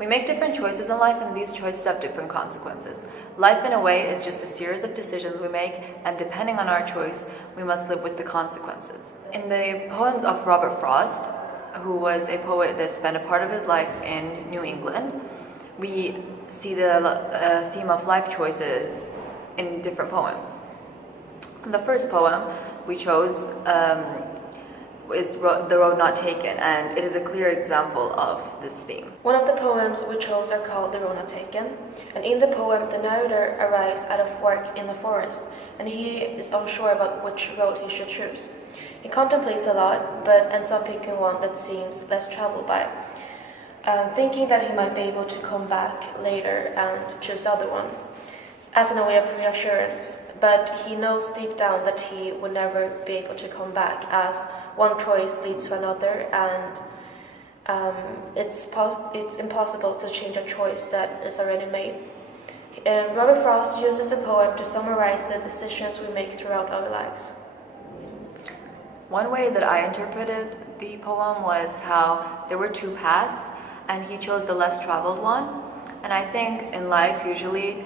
We make different choices in life, and these choices have different consequences. Life, in a way, is just a series of decisions we make, and depending on our choice, we must live with the consequences. In the poems of Robert Frost, who was a poet that spent a part of his life in New England, we see the theme of life choices in different poems. The first poem we chose is The Road Not Taken, and it is a clear example of this theme. One of the poems we chose are called The Road Not Taken, and in the poem the narrator arrives at a fork in the forest, and he is unsure about which road he should choose. He contemplates a lot, but ends up picking one that seems less traveled by, thinking that he might be able to come back later and choose the other one, as in a way of reassurance. But he knows deep down that he would never be able to come back, as one choice leads to another, and it's impossible to change a choice that is already made. Robert Frost uses the poem to summarize the decisions we make throughout our lives. One way that I interpreted the poem was how there were two paths, and he chose the less traveled one. And I think in life, usually,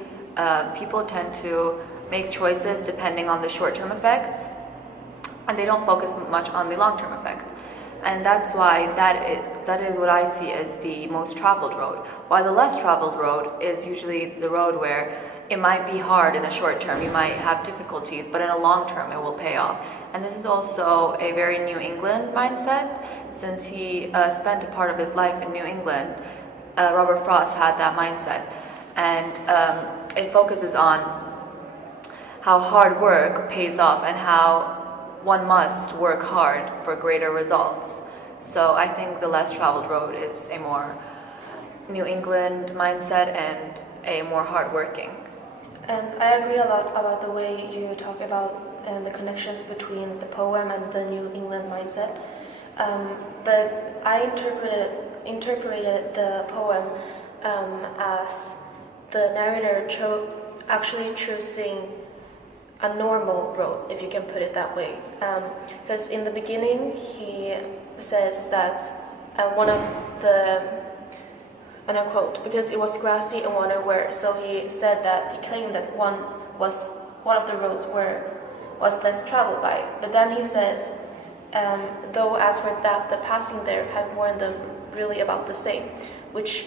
people tend to make choices depending on the short-term effects, and they don't focus much on the long-term effects. And that's why that is what I see as the most traveled road, while the less traveled road is usually the road where it might be hard in a short term, you might have difficulties, but in a long term it will pay off. And this is also a very New England mindset, since he spent a part of his life in New England. Robert Frost had that mindset, and it focuses on how hard work pays off and how one must work hard for greater results. So I think the less traveled road is a more New England mindset and a more hardworking. And I agree a lot about the way you talk about the connections between the poem and the New England mindset. But I interpreted the poem as the narrator actually choosing a normal road, if you can put it that way. Because in the beginning he says that one of the, and I quote, because it was grassy and water were, so he said that he claimed that one of the roads was less traveled by. But then he says, though as for that, the passing there had warned them really about the same, which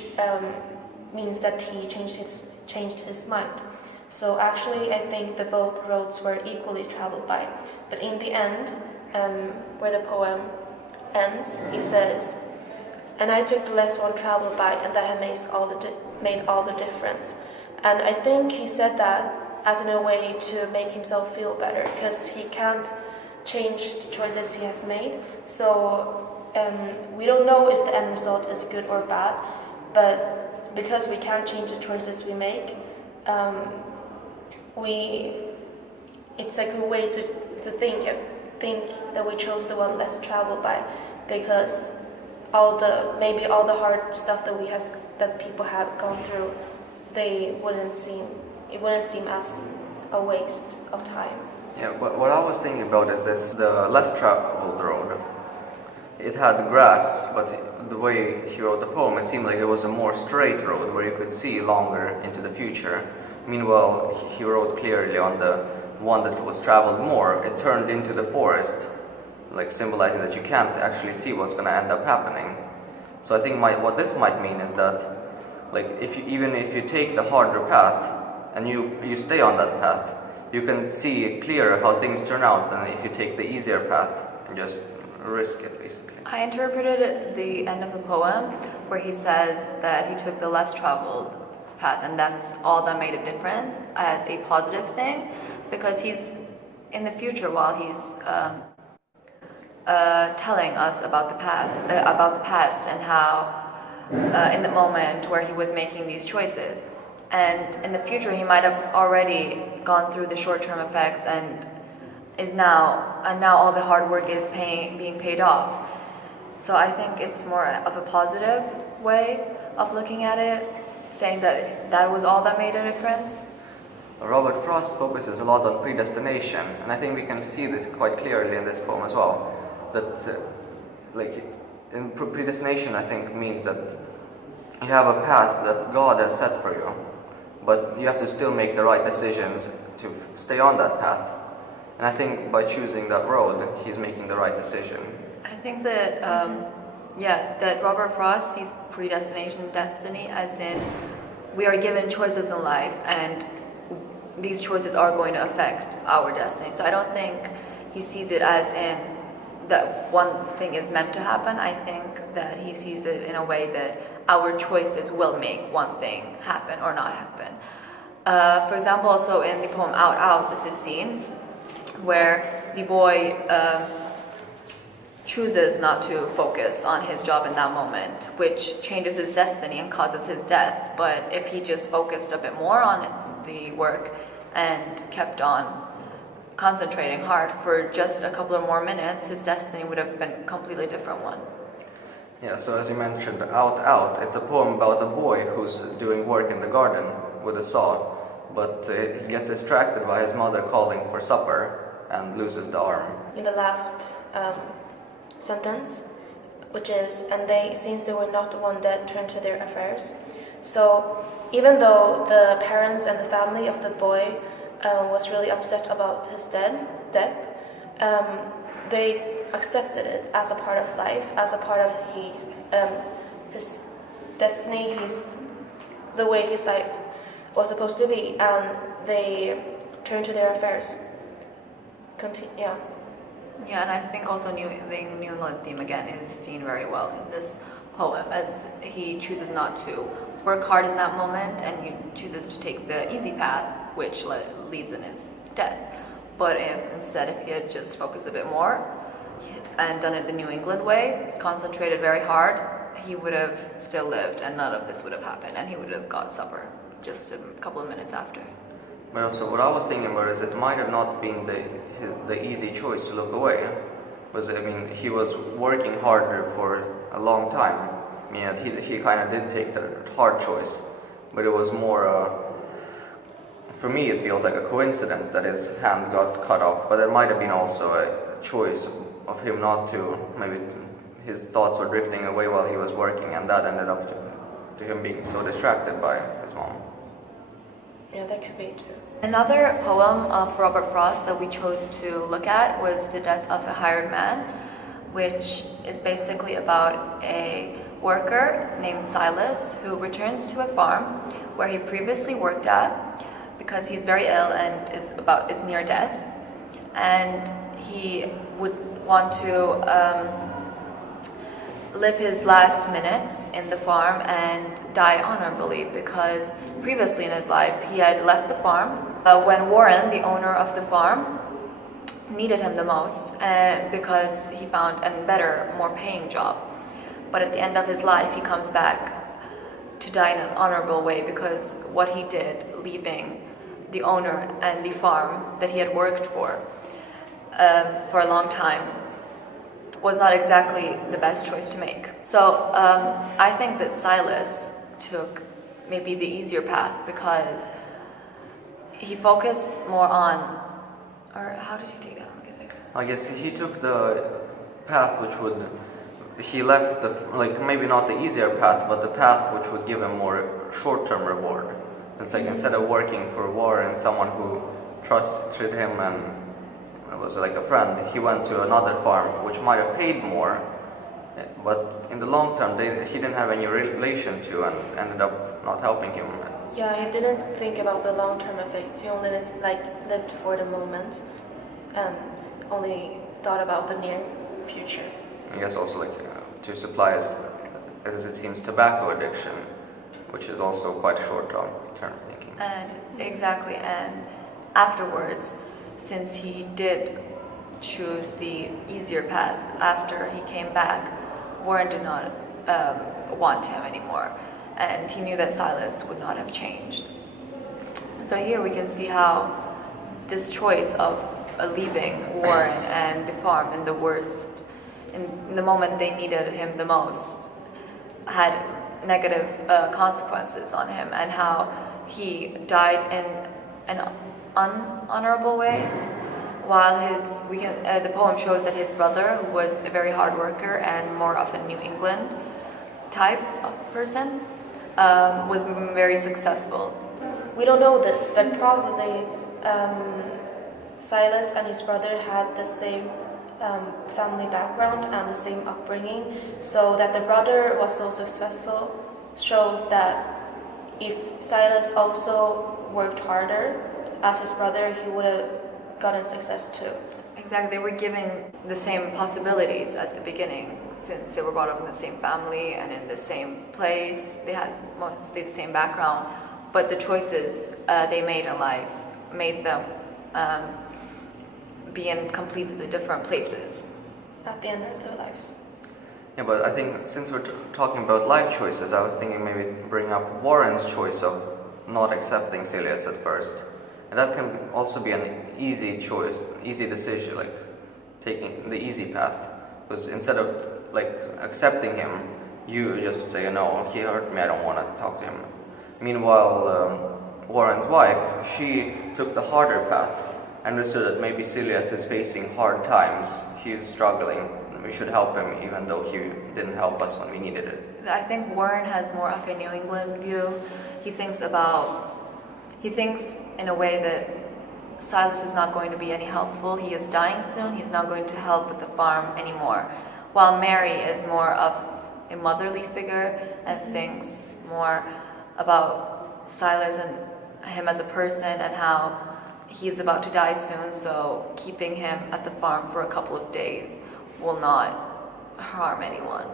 means that he changed his mind. So actually I think that both roads were equally traveled by. But in the end, where the poem ends, he says, and I took the less one traveled by, and that had made all the difference. And I think he said that as in a way to make himself feel better, because he can't change the choices he has made. So we don't know if the end result is good or bad, but because we can't change the choices we make, it's a good way to think that we chose the one less traveled by, because maybe all the hard stuff that people have gone through, it wouldn't seem as a waste of time. Yeah, what I was thinking about is this: the less traveled road. It had grass, but the way he wrote the poem, it seemed like it was a more straight road where you could see longer into the future. Meanwhile, he wrote clearly on the one that was traveled more, it turned into the forest, like symbolizing that you can't actually see what's going to end up happening. So I think what this might mean is that, like, even if you take the harder path and you stay on that path, you can see clearer how things turn out than if you take the easier path and just risk it, basically. I interpreted the end of the poem where he says that he took the less traveled path, and that's all that made a difference, as a positive thing, because he's in the future while he's telling us about the past and how in the moment where he was making these choices, and in the future he might have already gone through the short-term effects and now all the hard work is being paid off. So I think it's more of a positive way of looking at it, saying that was all that made a difference. Robert Frost focuses a lot on predestination, and I think we can see this quite clearly in this poem as well. That, predestination, I think, means that you have a path that God has set for you, but you have to still make the right decisions to stay on that path. And I think by choosing that road, he's making the right decision. I think that, that Robert Frost sees predestination and destiny as in we are given choices in life and these choices are going to affect our destiny. So I don't think he sees it as in that one thing is meant to happen. I think that he sees it in a way that our choices will make one thing happen or not happen. For example, also in the poem Out Out, this is seen where the boy chooses not to focus on his job in that moment, which changes his destiny and causes his death. But if he just focused a bit more on the work and kept on concentrating hard for just a couple of more minutes, his destiny would have been a completely different one. Yeah, so as you mentioned, Out Out, it's a poem about a boy who's doing work in the garden with a saw, but he gets distracted by his mother calling for supper and loses the arm. In the last sentence, which is, and they, since they were not the one that turned to their affairs. So even though the parents and the family of the boy was really upset about his death, they accepted it as a part of life, as a part of his destiny, the way his life was supposed to be, and they turned to their affairs. Yeah, and I think also the New England theme again is seen very well in this poem, as he chooses not to work hard in that moment and he chooses to take the easy path, which leads in his death. But if he had just focused a bit more and done it the New England way, concentrated very hard, he would have still lived and none of this would have happened and he would have got supper just a couple of minutes after. But also what I was thinking about is it might have not been the easy choice to look away. He was working harder for a long time. I mean, he kind of did take the hard choice, but it was more, for me it feels like a coincidence that his hand got cut off, but it might have been also a choice of him not to, maybe his thoughts were drifting away while he was working and that ended up to him being so distracted by his mom. Yeah, that could be too. Another poem of Robert Frost that we chose to look at was The Death of a Hired Man, which is basically about a worker named Silas who returns to a farm where he previously worked at because he's very ill and is near death, and he would want to live his last minutes in the farm and die honorably because previously in his life he had left the farm when Warren, the owner of the farm, needed him the most because he found a better, more paying job. But at the end of his life he comes back to die in an honorable way because what he did, leaving the owner and the farm that he had worked for a long time, was not exactly the best choice to make. So I think that Silas took maybe the easier path because he focused more on, or how did he take it? I guess he took the path he left maybe not the easier path, but the path which would give him more short-term reward. It's like instead of working for Warren, someone who trusted him and was like a friend, he went to another farm which might have paid more, but in the long term he didn't have any relation to and ended up not helping him. Yeah, he didn't think about the long-term effects. He only lived for the moment and only thought about the near future. I guess also to supply as it seems tobacco addiction, which is also quite short-term thinking. And exactly, and afterwards, since he did choose the easier path after he came back, Warren did not want him anymore, and he knew that Silas would not have changed. So here we can see how this choice of leaving Warren and the farm in the moment they needed him the most, had negative consequences on him, and how he died in an unhonorable way, while the poem shows that his brother, who was a very hard worker and more of a New England type of person, was very successful. We don't know this, but probably Silas and his brother had the same family background and the same upbringing, so that the brother was so successful shows that if Silas also worked harder as his brother, he would have gotten success too. Exactly, they were given the same possibilities at the beginning since they were brought up in the same family and in the same place. They had mostly the same background, but the choices they made in life made them be in completely different places At the end of their lives. Yeah, but I think since we're talking about life choices, I was thinking maybe bring up Warren's choice of not accepting Silius at first. And that can also be an easy choice, easy decision, like taking the easy path. Because instead of like accepting him, you just say, no, he hurt me, I don't want to talk to him. Meanwhile, Warren's wife, she took the harder path, understood that maybe Silius is facing hard times, he's struggling, and we should help him even though he didn't help us when we needed it. I think Warren has more of a New England view. He thinks in a way that Silas is not going to be any helpful. He is dying soon. He's not going to help with the farm anymore. While Mary is more of a motherly figure and thinks more about Silas and him as a person and how he's about to die soon, so keeping him at the farm for a couple of days will not harm anyone.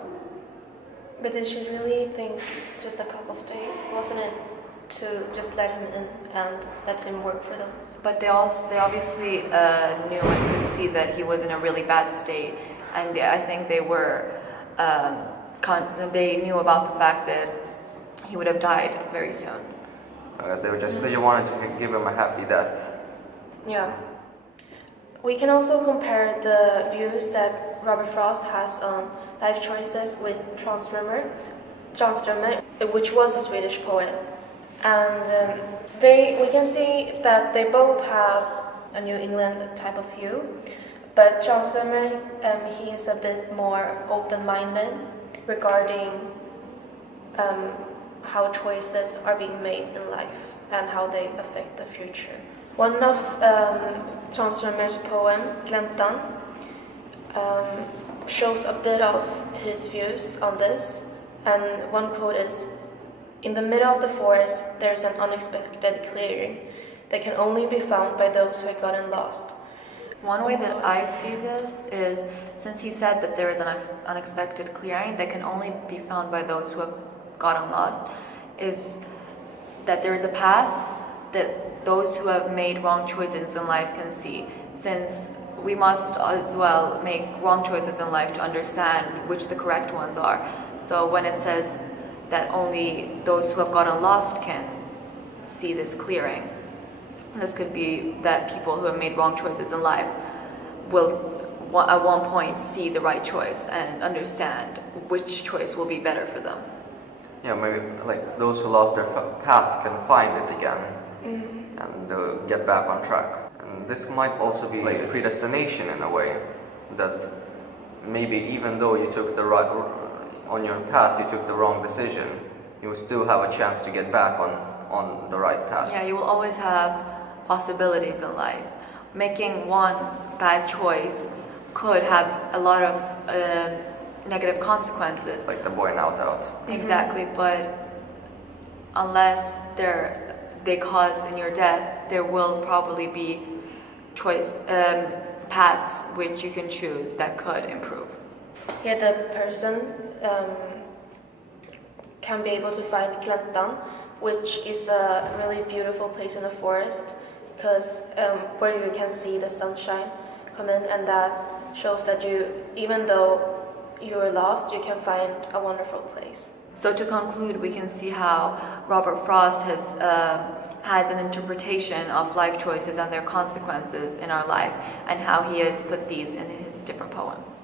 But did she really think just a couple of days? Wasn't it to just let him in and let him work for them? But they obviously knew and could see that he was in a really bad state, and I think they were they knew about the fact that he would have died very soon. I guess they wanted to give him a happy death. Yeah. We can also compare the views that Robert Frost has on life choices with Tranströmer, which was a Swedish poet. And we can see that they both have a New England type of view, but Tranströmer, he is a bit more open-minded regarding how choices are being made in life and how they affect the future. One of Tranströmer's poem, Gläntan, shows a bit of his views on this, and one quote is, "In the middle of the forest there is an unexpected clearing that can only be found by those who have gotten lost." One way that I see this is, since he said that there is an unexpected clearing that can only be found by those who have gotten lost, is that there is a path that those who have made wrong choices in life can see, since we must as well make wrong choices in life to understand which the correct ones are. So when it says that only those who have gotten lost can see this clearing, this could be that people who have made wrong choices in life will at one point see the right choice and understand which choice will be better for them. Yeah, maybe like those who lost their path can find it again and get back on track. And this might also be like predestination in a way, that maybe even though you took the right on your path, you took the wrong decision, you will still have a chance to get back on the right path. Yeah, you will always have possibilities in life. Making one bad choice could have a lot of negative consequences. Like the boy now out. Exactly, but unless they cause in your death, there will probably be paths which you can choose that could improve. Here the person can be able to find Gläntan, which is a really beautiful place in the forest, because where you can see the sunshine come in, and that shows that even though you're lost, you can find a wonderful place. So to conclude, we can see how Robert Frost has an interpretation of life choices and their consequences in our life, and how he has put these in his different poems.